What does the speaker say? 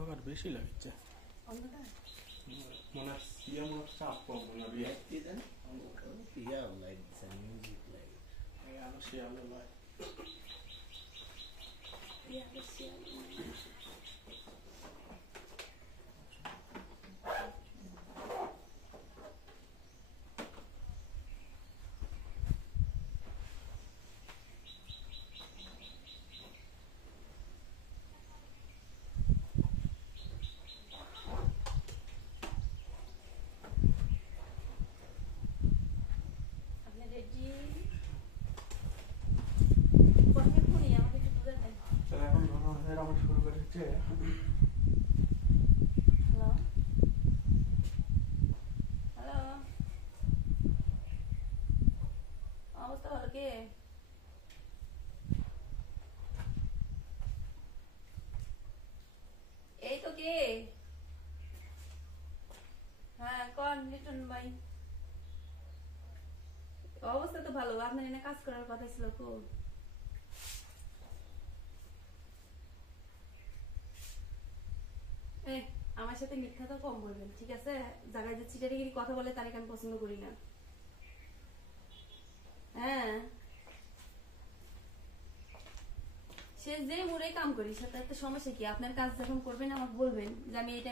অন্ধকার বেশি লাগছে অন্ধকার মনে সিয়া মনে চাপ কম মনে হয় কি জানি ইয়া লাইট মিউজিক লাইট এই আলো সিয়া আলো নয় ইয়া বেশি শুরু করেছে হ্যালো হ্যালো অবস্থা ভালো কি এই তো কে হ্যাঁ কোন লিটন ভাই অবস্থা তো ভালো আপনার এনে কাজ করার কথা ছিল তো আমার সাথে মিথ্যা তো কম বলবেন ঠিক আছে জায়গায় যে চিটারিগিরি কথা বলে তারিখ আমি পছন্দ করি না হ্যাঁ সে যে মোড়ে কাম করি সেটা একটা সমস্যা কি আপনার কাজ যখন করবেন আমাকে বলবেন যে আমি এই